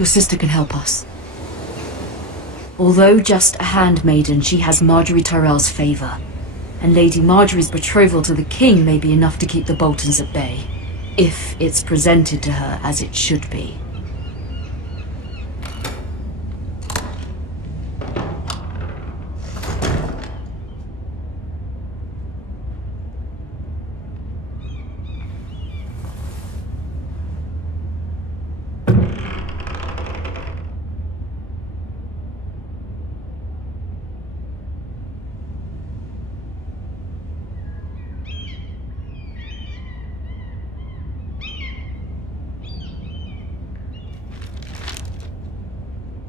Your sister can help us. Although just a handmaiden, she has Marjorie Tyrell's favor. And Lady Marjorie's betrothal to the king may be enough to keep the Boltons at bay. If it's presented to her as it should be.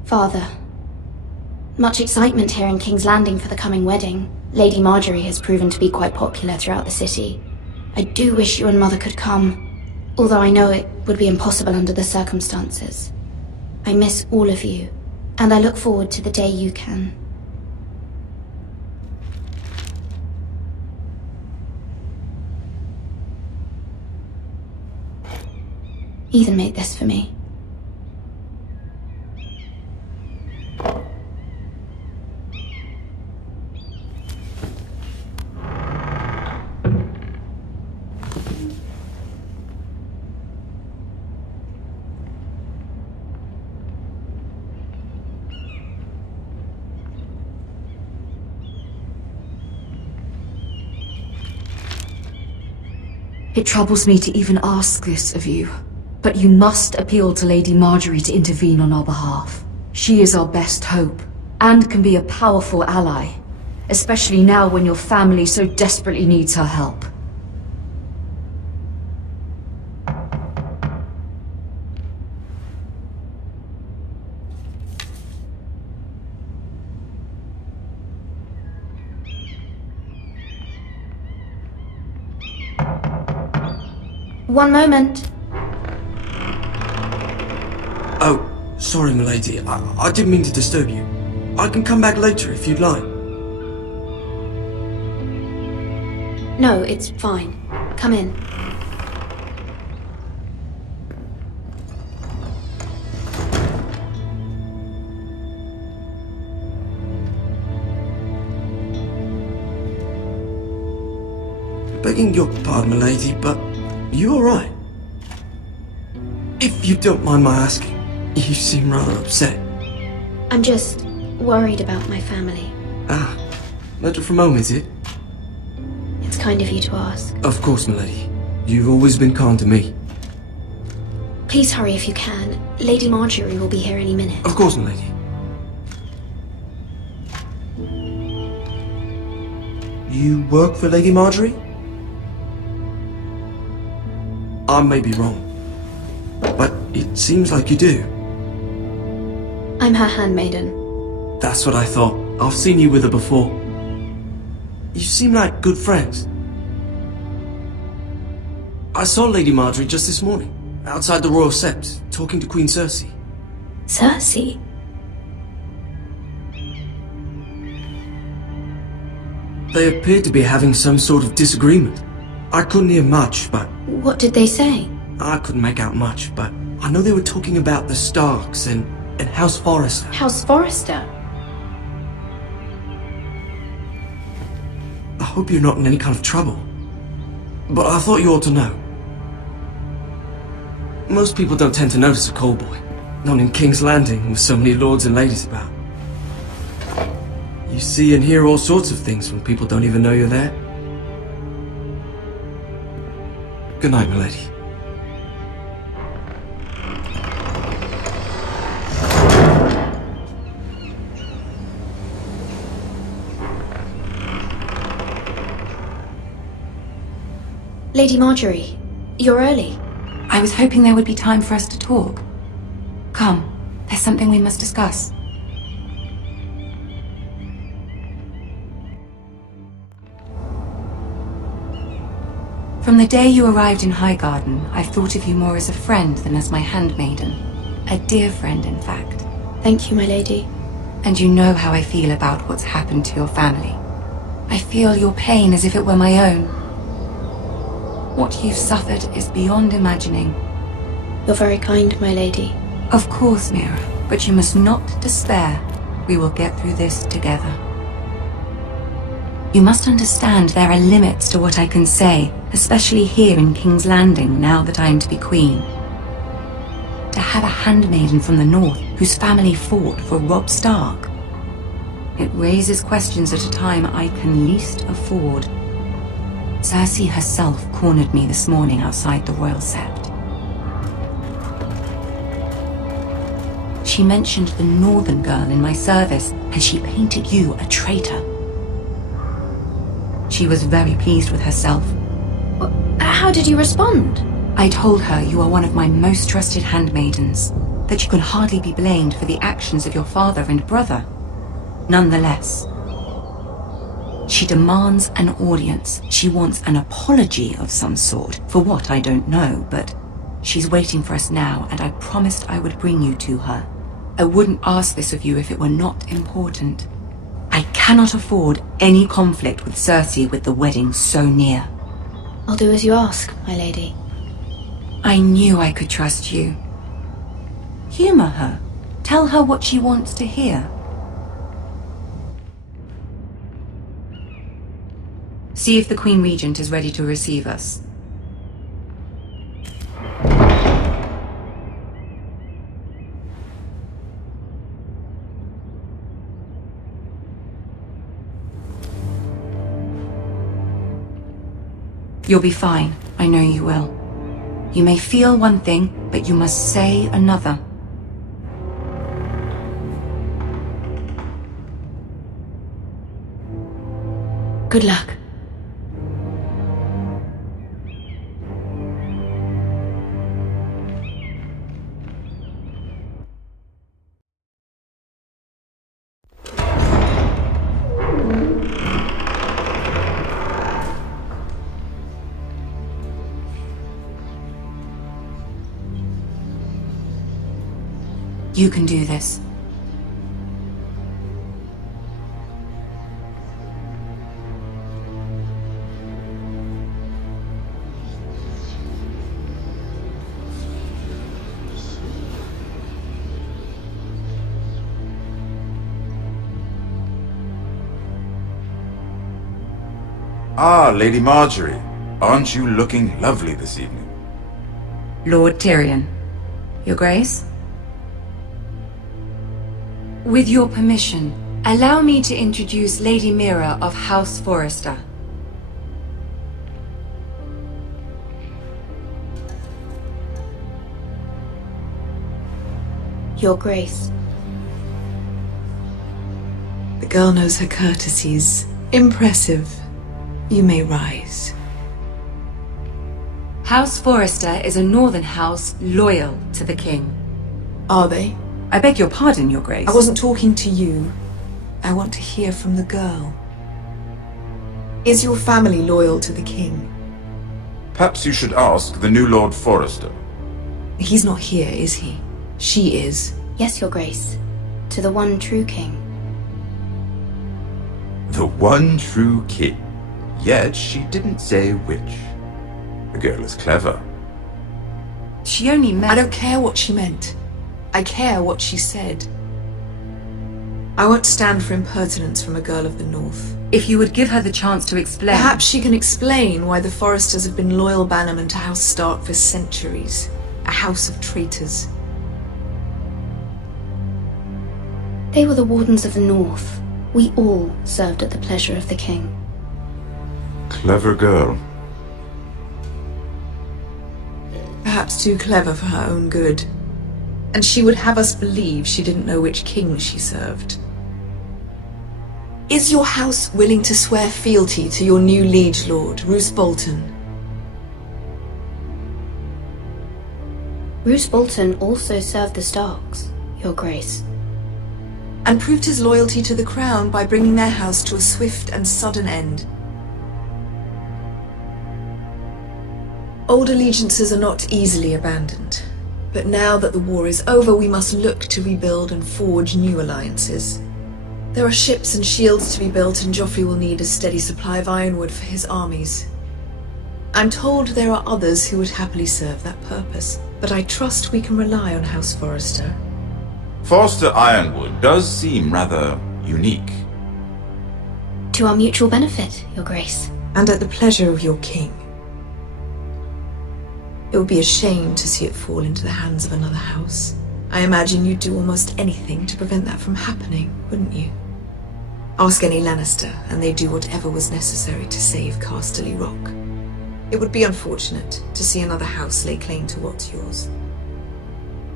Father. Much excitement here in King's Landing for the coming wedding. Lady Marjorie has proven to be quite popular throughout the city. I do wish you and Mother could come, although I know it would be impossible under the circumstances. I miss all of you, and I look forward to the day you can. Ethan made this for me. It troubles me to even ask this of you, but you must appeal to Lady Marjorie to intervene on our behalf. She is our best hope, and can be a powerful ally, especially now when your family so desperately needs her help. One moment. Oh, sorry, milady. I didn't mean to disturb you. I can come back later if you'd like. No, it's fine. Come in. Begging your pardon, milady, but you alright? If you don't mind my asking, you seem rather upset. I'm just worried about my family. Ah, matter from home, is it? It's kind of you to ask. Of course, milady. You've always been kind to me. Please hurry if you can. Lady Marjorie will be here any minute. Of course, milady. You work for Lady Marjorie? I may be wrong, but it seems like you do. I'm her handmaiden. That's what I thought. I've seen you with her before. You seem like good friends. I saw Lady Marjorie just this morning, outside the Royal Sept, talking to Queen Cersei. Cersei? They appeared to be having some sort of disagreement. I couldn't hear much, but... What did they say? I couldn't make out much, but I know they were talking about the Starks and House Forrester. House Forrester? I hope you're not in any kind of trouble. But I thought you ought to know. Most people don't tend to notice a callboy. Not in King's Landing with so many lords and ladies about. You see and hear all sorts of things when people don't even know you're there. Good night, milady. Lady Marjorie, you're early. I was hoping there would be time for us to talk. Come, there's something we must discuss. From the day you arrived in Highgarden, I've thought of you more as a friend than as my handmaiden. A dear friend, in fact. Thank you, my lady. And you know how I feel about what's happened to your family. I feel your pain as if it were my own. What you've suffered is beyond imagining. You're very kind, my lady. Of course, Mira, but you must not despair. We will get through this together. You must understand there are limits to what I can say, especially here in King's Landing, now that I am to be queen. To have a handmaiden from the north whose family fought for Robb Stark. It raises questions at a time I can least afford. Cersei herself cornered me this morning outside the Royal Sept. She mentioned the northern girl in my service, and she painted you a traitor. She was very pleased with herself. How did you respond? I told her you are one of my most trusted handmaidens, that you can hardly be blamed for the actions of your father and brother. Nonetheless, she demands an audience. She wants an apology of some sort, for what I don't know, but she's waiting for us now, and I promised I would bring you to her. I wouldn't ask this of you if it were not important. I cannot afford any conflict with Cersei with the wedding so near. I'll do as you ask, my lady. I knew I could trust you. Humor her. Tell her what she wants to hear. See if the Queen Regent is ready to receive us. You'll be fine. I know you will. You may feel one thing, but you must say another. Good luck. You can do this. Ah, Lady Marjorie. Aren't you looking lovely this evening? Lord Tyrion. Your Grace? With your permission, allow me to introduce Lady Mira of House Forrester. Your Grace. The girl knows her courtesies. Impressive. You may rise. House Forrester is a northern house loyal to the king. Are they? I beg your pardon, Your Grace. I wasn't talking to you. I want to hear from the girl. Is your family loyal to the king? Perhaps you should ask the new Lord Forrester. He's not here, is he? She is. Yes, Your Grace. To the one true king. The one true king. Yet she didn't say which. The girl is clever. She only meant... I don't care what she meant. I care what she said. I won't stand for impertinence from a girl of the North. If you would give her the chance to explain... Perhaps she can explain why the Forresters have been loyal bannermen to House Stark for centuries. A house of traitors. They were the Wardens of the North. We all served at the pleasure of the king. Clever girl. Perhaps too clever for her own good. And she would have us believe she didn't know which king she served. Is your house willing to swear fealty to your new liege lord, Roose Bolton? Roose Bolton also served the Starks, Your Grace. And proved his loyalty to the crown by bringing their house to a swift and sudden end. Old allegiances are not easily abandoned. But now that the war is over, we must look to rebuild and forge new alliances. There are ships and shields to be built, and Joffrey will need a steady supply of ironwood for his armies. I'm told there are others who would happily serve that purpose, but I trust we can rely on House Forrester. Forster Ironwood does seem rather unique. To our mutual benefit, Your Grace. And at the pleasure of your king. It would be a shame to see it fall into the hands of another house. I imagine you'd do almost anything to prevent that from happening, wouldn't you? Ask any Lannister, and they'd do whatever was necessary to save Casterly Rock. It would be unfortunate to see another house lay claim to what's yours.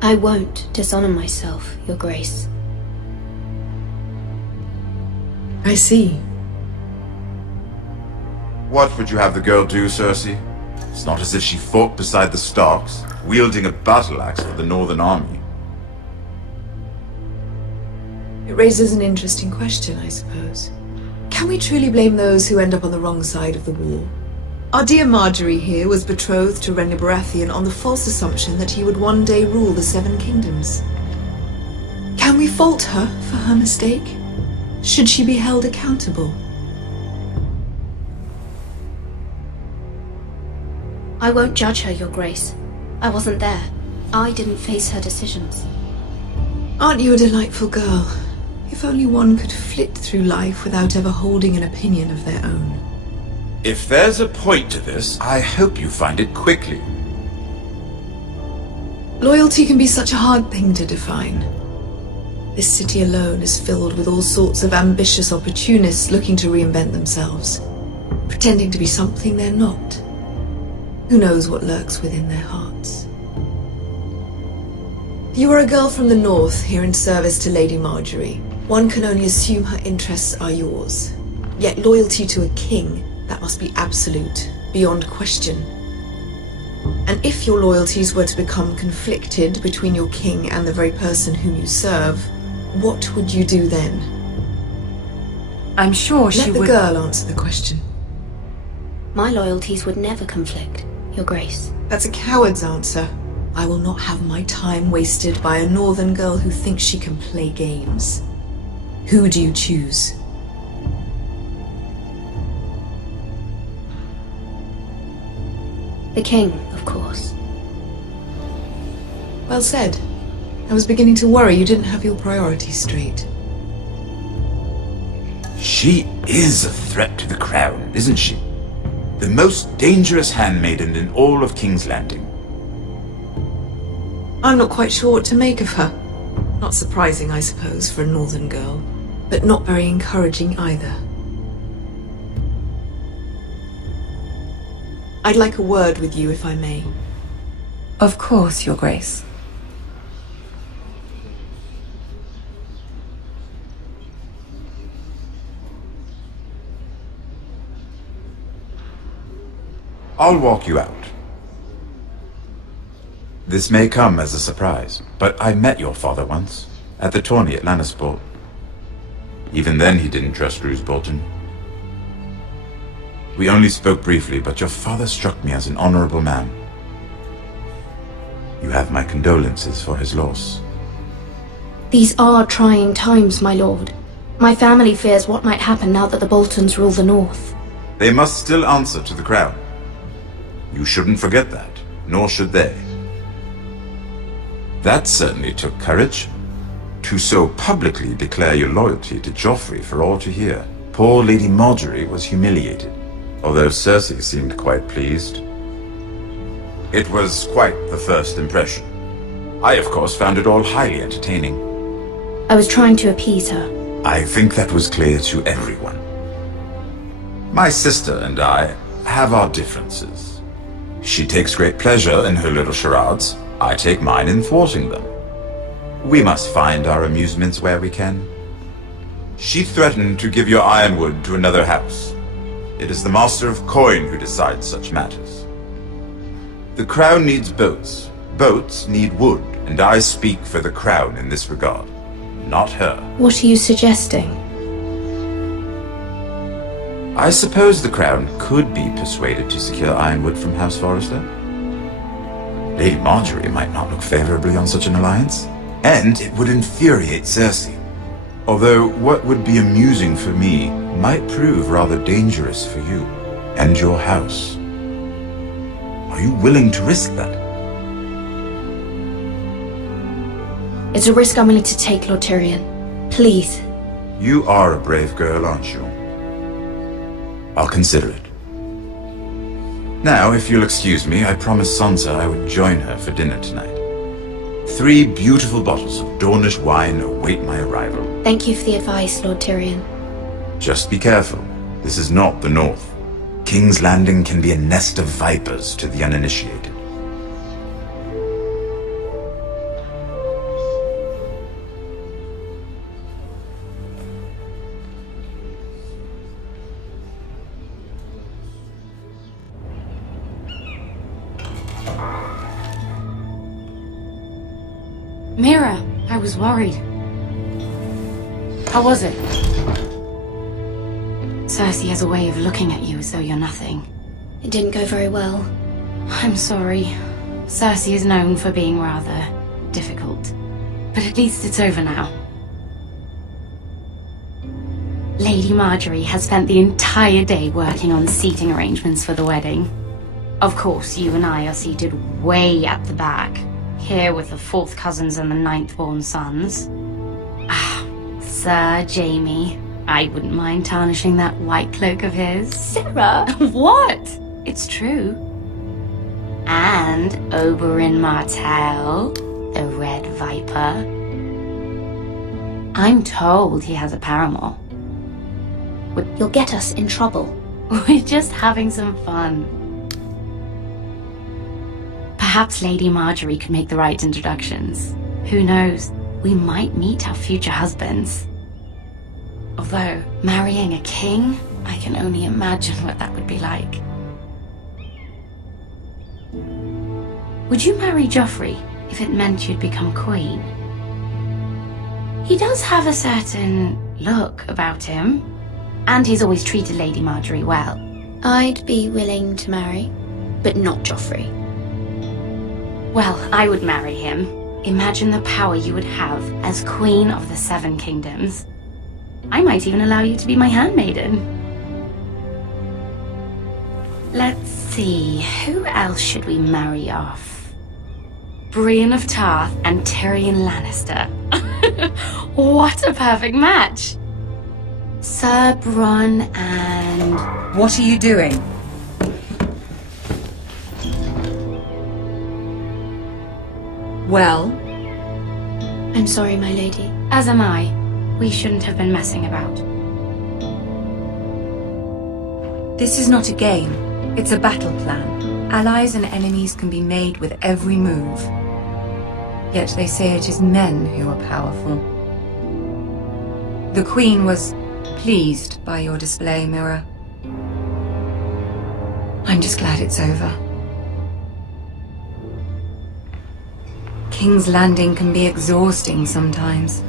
I won't dishonor myself, Your Grace. I see. What would you have the girl do, Cersei? It's not as if she fought beside the Starks, wielding a battle axe for the Northern Army. It raises an interesting question, I suppose. Can we truly blame those who end up on the wrong side of the war? Our dear Marjorie here was betrothed to Renly Baratheon on the false assumption that he would one day rule the Seven Kingdoms. Can we fault her for her mistake? Should she be held accountable? I won't judge her, Your Grace. I wasn't there. I didn't face her decisions. Aren't you a delightful girl? If only one could flit through life without ever holding an opinion of their own. If there's a point to this, I hope you find it quickly. Loyalty can be such a hard thing to define. This city alone is filled with all sorts of ambitious opportunists looking to reinvent themselves, pretending to be something they're not. Who knows what lurks within their hearts? You are a girl from the north, here in service to Lady Marjorie. One can only assume her interests are yours. Yet loyalty to a king, that must be absolute, beyond question. And if your loyalties were to become conflicted between your king and the very person whom you serve, what would you do then? I'm sure she Let the would... girl answer the question. My loyalties would never conflict, Your Grace. That's a coward's answer. I will not have my time wasted by a northern girl who thinks she can play games. Who do you choose? The king, of course. Well said. I was beginning to worry you didn't have your priorities straight. She is a threat to the crown, isn't she? The most dangerous handmaiden in all of King's Landing. I'm not quite sure what to make of her. Not surprising, I suppose, for a northern girl, but not very encouraging either. I'd like a word with you, if I may. Of course, Your Grace. I'll walk you out. This may come as a surprise, but I met your father once, at the tourney at Lannisport. Even then he didn't trust Roose Bolton. We only spoke briefly, but your father struck me as an honorable man. You have my condolences for his loss. These are trying times, my lord. My family fears what might happen now that the Boltons rule the North. They must still answer to the crown. You shouldn't forget that, nor should they. That certainly took courage. To so publicly declare your loyalty to Joffrey for all to hear. Poor Lady Marjorie was humiliated, although Cersei seemed quite pleased. It was quite the first impression. I, of course, found it all highly entertaining. I was trying to appease her. I think that was clear to everyone. My sister and I have our differences. She takes great pleasure in her little charades. I take mine in thwarting them. We must find our amusements where we can. She threatened to give your ironwood to another house. It is the Master of Coin who decides such matters. The crown needs boats. Boats need wood, and I speak for the crown in this regard, not her. What are you suggesting? I suppose the crown could be persuaded to secure ironwood from House Forrester. Lady Marjorie might not look favorably on such an alliance, and it would infuriate Cersei. Although what would be amusing for me might prove rather dangerous for you and your house. Are you willing to risk that? It's a risk I'm willing to take, Lord Tyrion. Please. You are a brave girl, aren't you? I'll consider it. Now, if you'll excuse me, I promised Sansa I would join her for dinner tonight. 3 beautiful bottles of Dornish wine await my arrival. Thank you for the advice, Lord Tyrion. Just be careful. This is not the North. King's Landing can be a nest of vipers to the uninitiated. Mira, I was worried. How was it? Cersei has a way of looking at you as though you're nothing. It didn't go very well. I'm sorry. Cersei is known for being rather difficult. But at least it's over now. Lady Marjorie has spent the entire day working on seating arrangements for the wedding. Of course, you and I are seated way at the back. Here with the 4th cousins and the 9th-born sons. Ah, Sir Jaime. I wouldn't mind tarnishing that white cloak of his. Sarah! What? It's true. And Oberyn Martell, the Red Viper. I'm told he has a paramour. You'll get us in trouble. We're just having some fun. Perhaps Lady Marjorie could make the right introductions. Who knows? We might meet our future husbands. Although, marrying a king, I can only imagine what that would be like. Would you marry Joffrey if it meant you'd become queen? He does have a certain look about him, and he's always treated Lady Marjorie well. I'd be willing to marry, but not Joffrey. Well, I would marry him. Imagine the power you would have as Queen of the 7 Kingdoms. I might even allow you to be my handmaiden. Let's see, who else should we marry off? Brienne of Tarth and Tyrion Lannister. What a perfect match! Sir Bronn and... What are you doing? Well? I'm sorry, my lady. As am I. We shouldn't have been messing about. This is not a game. It's a battle plan. Allies and enemies can be made with every move. Yet they say it is men who are powerful. The Queen was pleased by your display, Mira. I'm just glad it's over. King's Landing can be exhausting sometimes.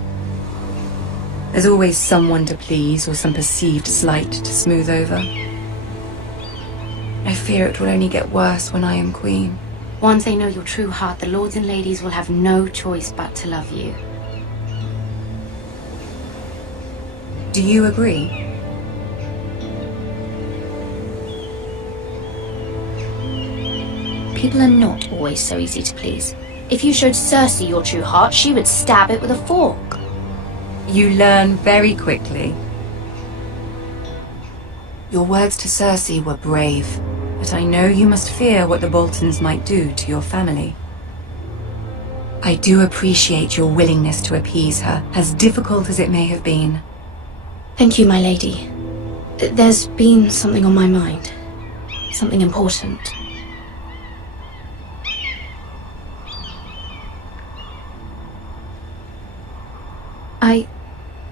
There's always someone to please or some perceived slight to smooth over. I fear it will only get worse when I am queen. Once they know your true heart, the lords and ladies will have no choice but to love you. Do you agree? People are not always so easy to please. If you showed Cersei your true heart, she would stab it with a fork. You learn very quickly. Your words to Cersei were brave, but I know you must fear what the Boltons might do to your family. I do appreciate your willingness to appease her, as difficult as it may have been. Thank you, my lady. There's been something on my mind. Something important.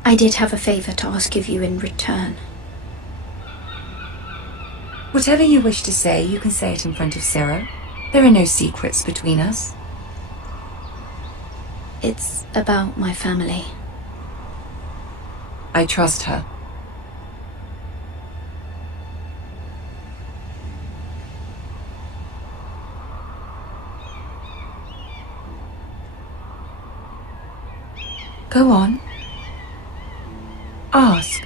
I did have a favor to ask of you in return. Whatever you wish to say, you can say it in front of Sarah. There are no secrets between us. It's about my family. I trust her. Go on. Ask.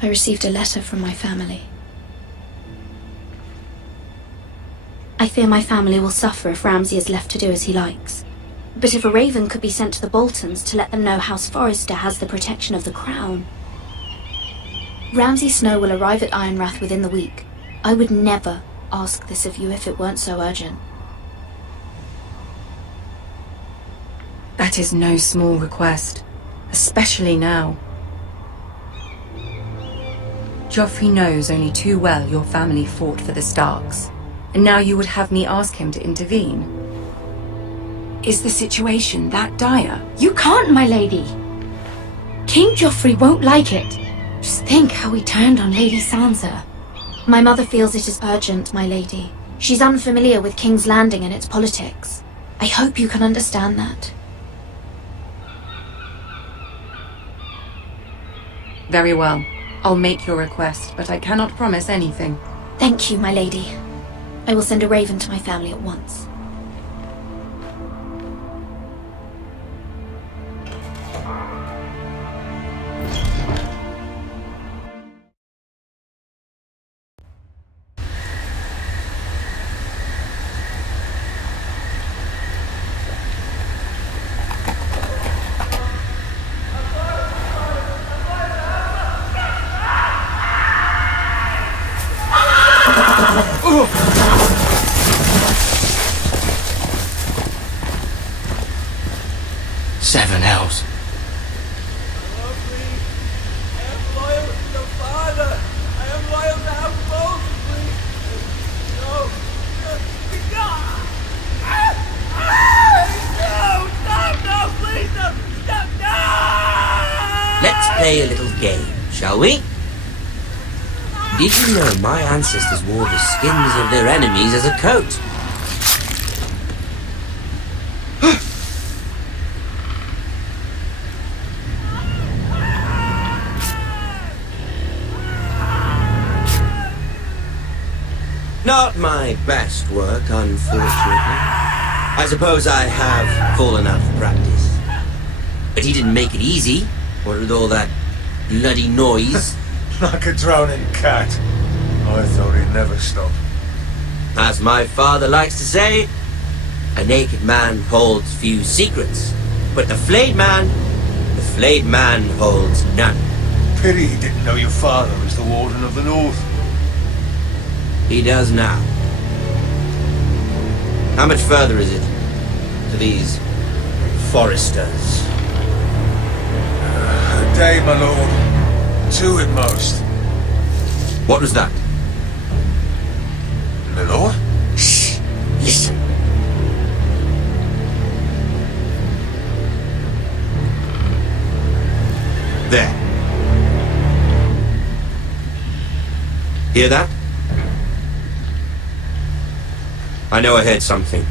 I received a letter from my family. I fear my family will suffer if Ramsay is left to do as he likes. But if a raven could be sent to the Boltons to let them know House Forrester has the protection of the crown... Ramsay Snow will arrive at Ironrath within the week. I would never ask this of you if it weren't so urgent. That is no small request, especially now. Joffrey knows only too well your family fought for the Starks, and now you would have me ask him to intervene. Is the situation that dire? You can't, my lady! King Joffrey won't like it. Just think how he turned on Lady Sansa. My mother feels it is urgent, my lady. She's unfamiliar with King's Landing and its politics. I hope you can understand that. Very well. I'll make your request, but I cannot promise anything. Thank you, my lady. I will send a raven to my family at once. Seven hells. Let's play a little game, shall we? Did you know my ancestors wore the skins of their enemies as a coat? Not my best work, unfortunately. I suppose I have fallen out of practice. But he didn't make it easy, what with all that bloody noise. Like a drowning cat. I thought he'd never stop. As my father likes to say, a naked man holds few secrets, but the flayed man holds none. Pity he didn't know your father was the Warden of the North. He does now. How much further is it to these foresters? A day, my lord. 2 at most. What was that? My lord? Shh! Listen. There. Hear that? I know I heard something.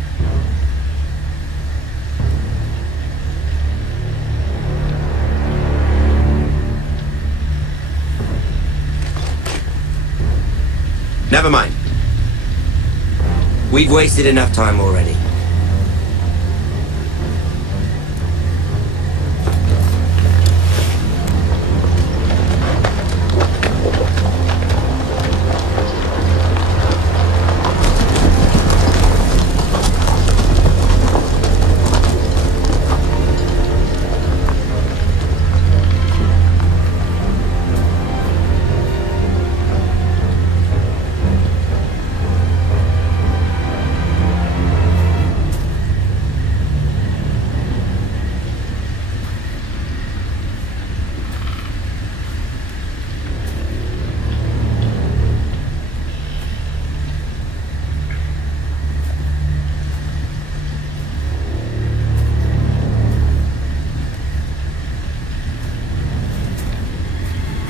Never mind. We've wasted enough time already.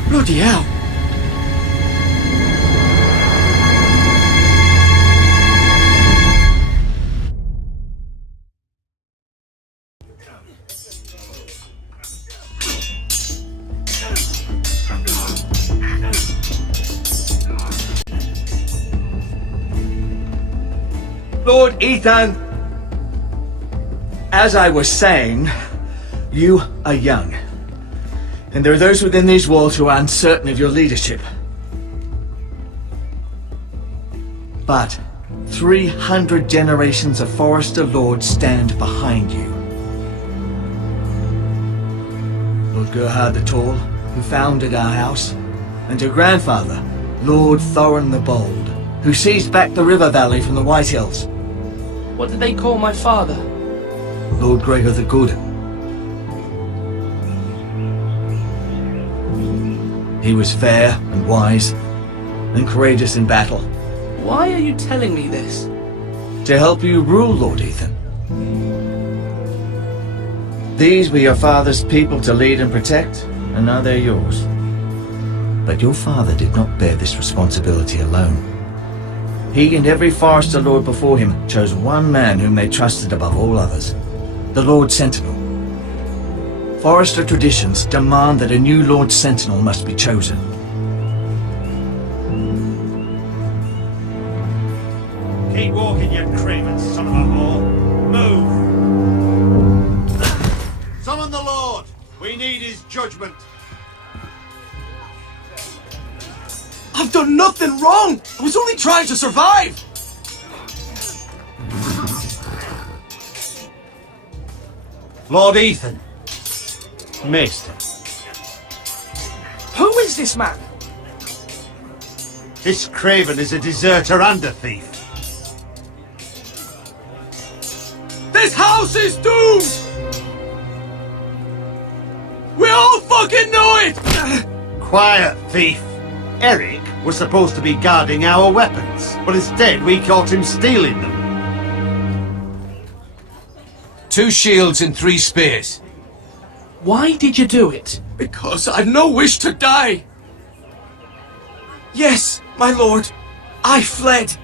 Bloody hell! Lord Ethan, as I was saying, you are young. And there are those within these walls who are uncertain of your leadership. But 300 generations of Forester Lords stand behind you. Lord Gerhard the Tall, who founded our house, and your grandfather, Lord Thorin the Bold, who seized back the river valley from the White Hills. What did they call my father? Lord Gregor the Good. He was fair and wise, and courageous in battle. Why are you telling me this? To help you rule, Lord Ethan. These were your father's people to lead and protect, and now they're yours. But your father did not bear this responsibility alone. He and every Forester Lord before him chose one man whom they trusted above all others, the Lord Sentinel. Forester traditions demand that a new Lord Sentinel must be chosen. Keep walking, you craven son of a whore. Move! Summon the Lord! We need his judgment. I've done nothing wrong! I was only trying to survive! Lord Ethan. Maester. Who is this man? This craven is a deserter and a thief. This house is doomed! We all fucking know it! Quiet, thief. Eric was supposed to be guarding our weapons, but instead we caught him stealing them. 2 shields and 3 spears. Why did you do it? Because I've no wish to die. Yes, my lord, I fled.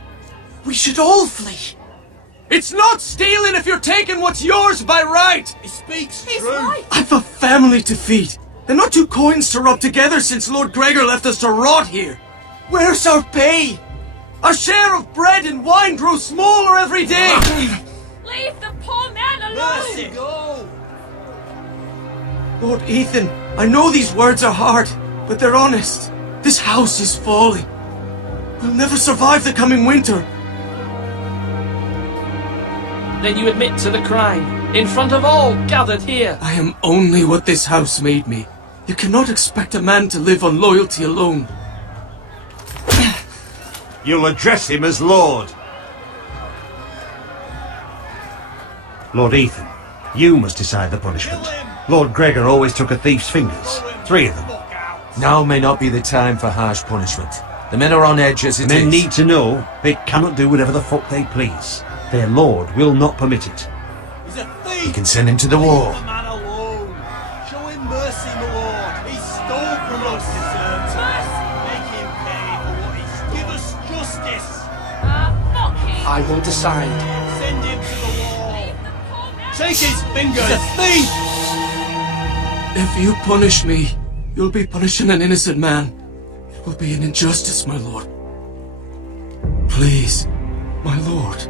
We should all flee. It's not stealing if you're taking what's yours by right. He speaks He's true. right. I've a family to feed, and not 2 coins to rub together since Lord Gregor left us to rot here. Where's our pay? Our share of bread and wine grows smaller every day. Leave the poor man alone! Mercy, go! Lord Ethan, I know these words are hard, but they're honest. This house is falling. We'll never survive the coming winter. Then you admit to the crime, in front of all gathered here. I am only what this house made me. You cannot expect a man to live on loyalty alone. You'll address him as Lord. Lord Ethan, you must decide the punishment. Lord Gregor always took a thief's fingers. 3 of them. Now may not be the time for harsh punishment. The men are on edge as it Men is. need to know they cannot do whatever the fuck they please. Their lord will not permit it. He's a thief! You can send him to the war. Man alone. Show him mercy, my lord. He stole from us. Make him pay for what he stole. Give us justice. Fuck him! I will decide. Send him to the wall. Leave the poor man Take his fingers. He's a thief! If you punish me, you'll be punishing an innocent man. It will be an injustice, my lord. Please, my lord.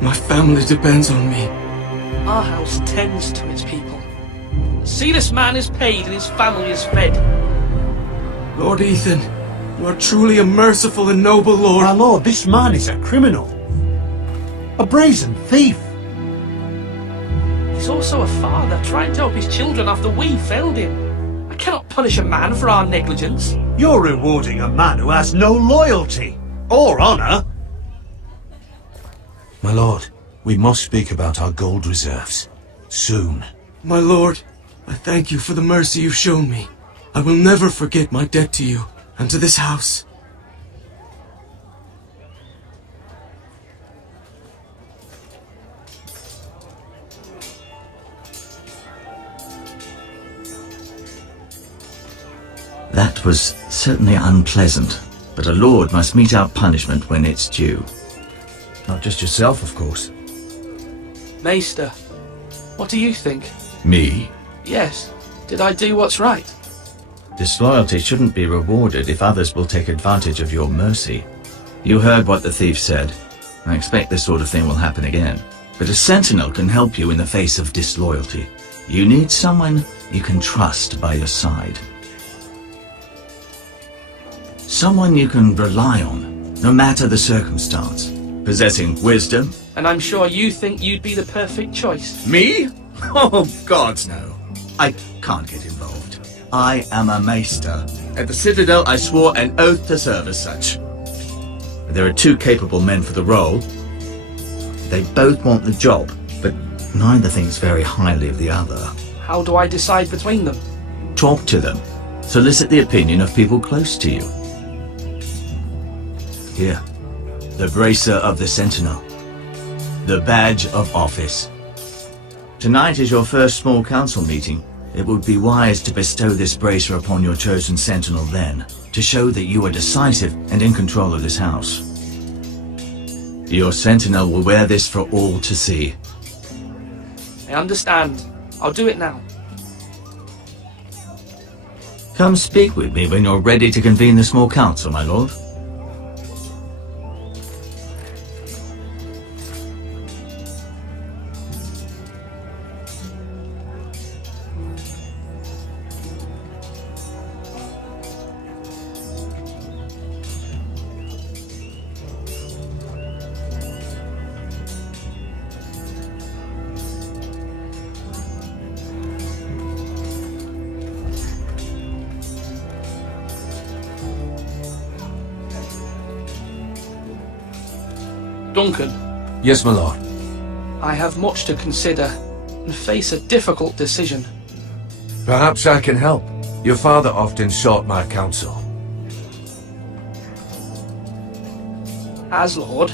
My family depends on me. Our house tends to its people. See, this man is paid and his family is fed. Lord Ethan, you are truly a merciful and noble lord. My lord, this man is a criminal. A brazen thief. He's also a father trying to help his children after we failed him. I cannot punish a man for our negligence. You're rewarding a man who has no loyalty or honor. My lord, we must speak about our gold reserves. Soon. My lord, I thank you for the mercy you've shown me. I will never forget my debt to you and to this house. That was certainly unpleasant, but a lord must mete out punishment when it's due. Not just yourself, of course. Maester, what do you think? Me? Yes, did I do what's right? Disloyalty shouldn't be rewarded if others will take advantage of your mercy. You heard what the thief said. I expect this sort of thing will happen again. But a sentinel can help you in the face of disloyalty. You need someone you can trust by your side. Someone you can rely on, no matter the circumstance. possessing wisdom. And I'm sure you think you'd be the perfect choice. Me? Oh, gods no. I can't get involved. I am a maester. At the Citadel, I swore an oath to serve as such. There are two capable men for the role. They both want the job, but neither thinks very highly of the other. How do I decide between them? Talk to them. Solicit the opinion of people close to you. Here, the bracer of the Sentinel. The badge of office. Tonight is your first small council meeting. It would be wise to bestow this bracer upon your chosen Sentinel then, to show that you are decisive and in control of this house. Your Sentinel will wear this for all to see. I understand. I'll do it now. Come speak with me when you're ready to convene the small council, my lord. Duncan, Yes, my lord. I have much to consider and face a difficult decision. Perhaps I can help. Your father often sought my counsel. As Lord,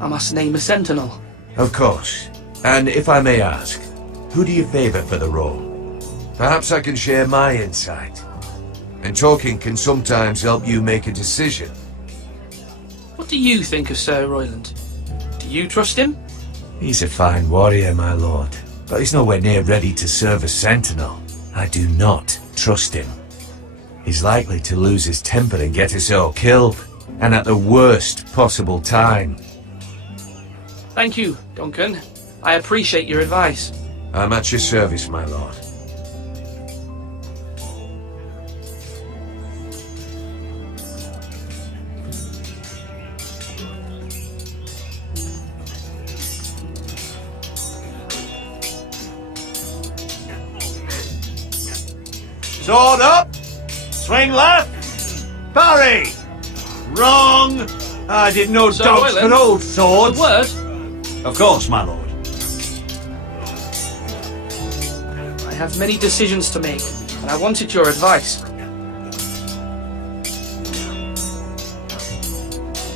I must name a sentinel. Of course. And if I may ask, who do you favour for the role? Perhaps I can share my insight. And talking can sometimes help you make a decision. What do you think of Sir Royland? Do you trust him? He's a fine warrior, my lord. But he's nowhere near ready to serve as sentinel. I do not trust him. He's likely to lose his temper and get us all killed. And at the worst possible time. Thank you, Duncan. I appreciate your advice. I'm at your service, my lord. Sword up! Swing left! Parry! Wrong! I didn't know Sir dogs Royland? could hold A swords. word? Of course, my lord. I have many decisions to make, and I wanted your advice.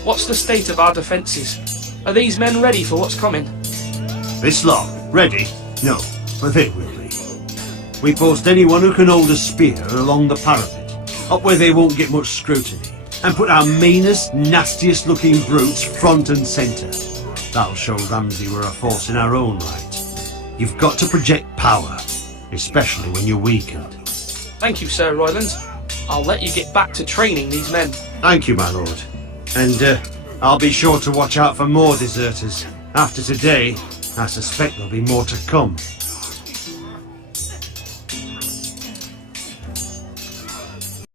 What's the state of our defences? Are these men ready for what's coming? This lot, ready? No, but they will be. We post anyone who can hold a spear along the parapet, up where they won't get much scrutiny, and put our meanest, nastiest looking brutes front and centre. That'll show Ramsay we're a force in our own right. You've got to project power, especially when you're weakened. Thank you, Sir Royland. I'll let you get back to training these men. Thank you, my lord. And I'll be sure to watch out for more deserters. After today, I suspect there'll be more to come.